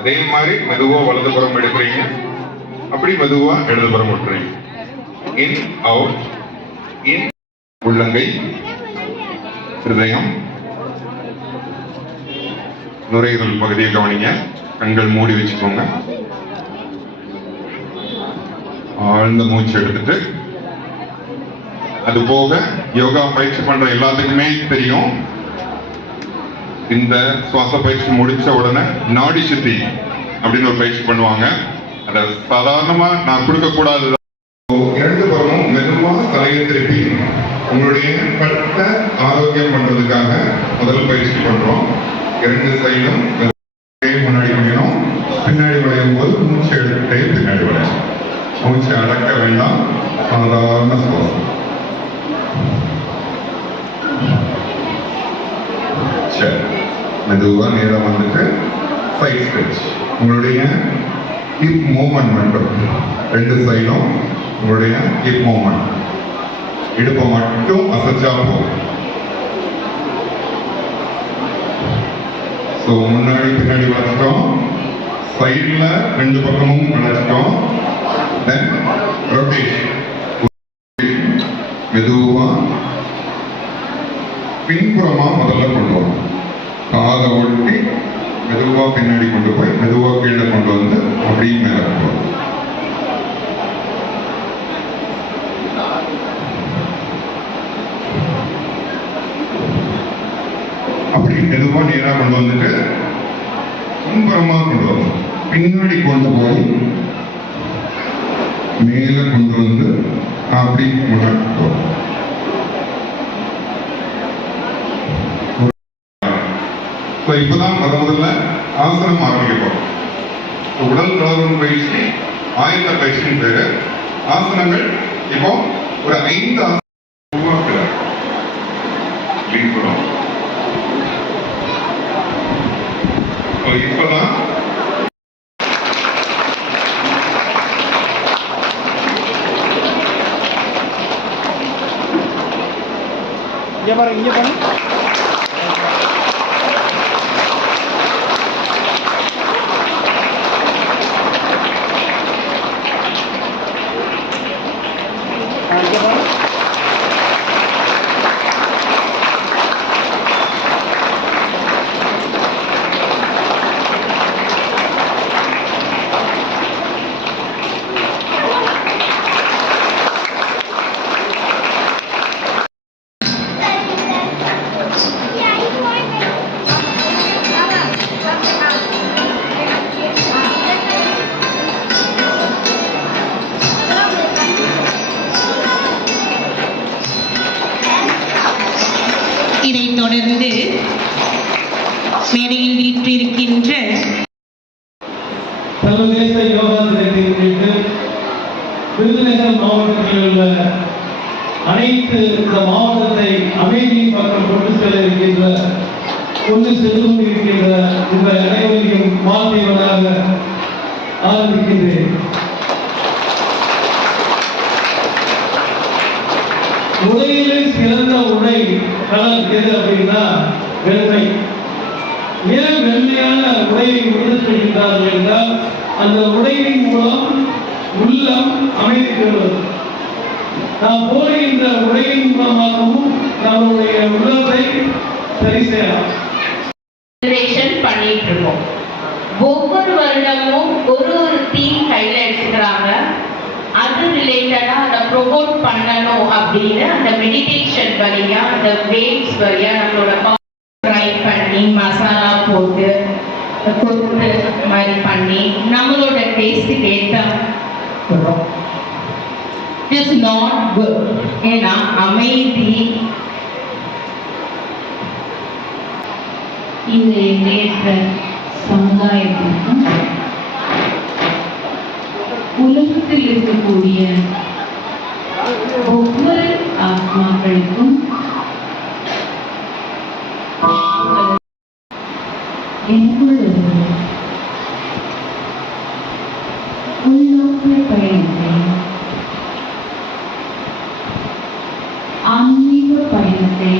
அதே மாதிரி மெதுவா வலதுபுறம் எடுக்கிறீங்க. அப்படி மெதுவா இடதுபுறம் விட்டுறீங்க இன் அவுட் இன் உள்ளங்கை ஹிருதயம் நுரையீரல் பகுதியை கவனிங்க. கண்கள் மூடி வச்சுக்கோங்க. ஆழ்ந்த மூச்சு எடுத்துட்டு அது போக யோகா பயிற்சி பண்ற எல்லாத்துக்குமே தெரியும். இந்த சுவாச பயிற்சி முடிச்ச உடனே நாடி சுத்தி அப்படின்னு ஒரு பயிற்சி பண்ணுவாங்க. அத சாதாரணமா நான் கொடுக்க கூடாது இரண்டு புறமும் மெதுவாக தலையை திருப்பி உங்களுடைய பட்ட ஆரோக்கியம் பண்றதுக்காக முதல்ல பயிற்சி பண்றோம். இரண்டு சைடும் முன்னாடி வளையணும் பின்னாடி வளையும் போது மூச்சு எடுத்துட்டே பின்னாடி வளையணும். மூச்சு அடக்க வேண்டாம். சாதாரண சுவாசம். மெதுவாக நேரம் வந்துட்டு சைட் ஸ்ட்ரெச் உங்களுடைய ஹிப் மூமெண்ட் மட்டும். ரெண்டு சைடும் உங்களுடைய ஹிப் மூமெண்ட் இடுப்பை மட்டும் அசைச்சா போதும். ஸோ முன்னாடி பின்னாடி வளைச்சிட்டோம் சைடில் ரெண்டு பக்கமும் வளைச்சிட்டோம் தென் ரொட்டேஷன் மெதுவாக பின்புறமாக முதல்ல கொண்டு வரணும். காதை ஒட்டி மெதுவாக பின்னாடி கொண்டு போய் மெதுவாக கீழே கொண்டு வந்து அப்படியே மேலே கொண்டு வரணும் அப்படி மெதுவாக நேராக கொண்டு வந்துட்டு பின்புறமா கொண்டு வரணும் பின்னாடி கொண்டு போய் மேலே கொண்டு வந்து அப்படி முன்னாடி கொண்டு வரணும் ஸோ இப்போதான் முத முதல்ல ஆசனம் ஆரம்பிக்க போறோம். உடல் வளரும் பயிற்சி ஆயுத பயிற்சின்னு பேரு. ஆசனங்கள் இப்போ ஒரு ஐந்து ஆசனம் உருவாக்குறார் விழிப்புணர்வு. இப்பதான் இங்கே பாருங்க இங்கே பாருங்க. দেবেন மேடையில் வீற்றிருக்கின்ற சர்வதேச யோகா தினத்தை முன்னிட்டு விருதுநகர் மாவட்டத்தில் உள்ள அனைத்து இந்த மாவட்டத்தை அமைதியின் பக்கம் கொண்டு செல்ல இருக்கின்ற கொண்டு செல்லும் இருக்கின்ற இந்த அனைவரையும் வாழ்க்கைவனாக ஆரம்பிக்கின்றேன். உடையிலே சிறந்த உடை கலர் எது அப்படின்னா வெண்மை. ஏன் வெண்மையான உடையை உடுத்துகின்றார்கள் என்றால் அந்த உடையின் மூலம் உள்ளம் அமைதி பெறுவது நாம் போடுகின்ற உடையின் மூலமாகவும் நம்முடைய உள்ளத்தை சரி செய்யலாம். பண்ணிட்டு இருக்கோம் ஒவ்வொரு வருடமும் ஒரு ஒரு தீம் கையில எடுத்துக்கிறாங்க. அது ரிலேட்டடா அதை ப்ரொமோட் பண்ணணும் அப்படின்னு அந்த மெடிடேஷன் வழியா அந்த வேவ்ஸ் வழியா நம்மளோட ட்ரை பண்ணி மசாலா போட்டு கொத்து மாதிரி பண்ணி நம்மளோட டேஸ்ட்டுக்கு ஏற்ற இட்ஸ் நாட் குட் ஏன்னா அமைதி. இந்த எண்ணற்ற சமுதாயத்திற்கும் உலகத்தில் இருக்கக்கூடிய ஒவ்வொரு ஆத்மாக்களுக்கும் எனக்குள் ஒரு உள்நோக்கிய பயணத்தை ஆன்மீக பயணத்தை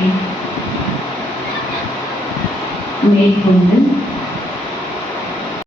மேற்கொண்டு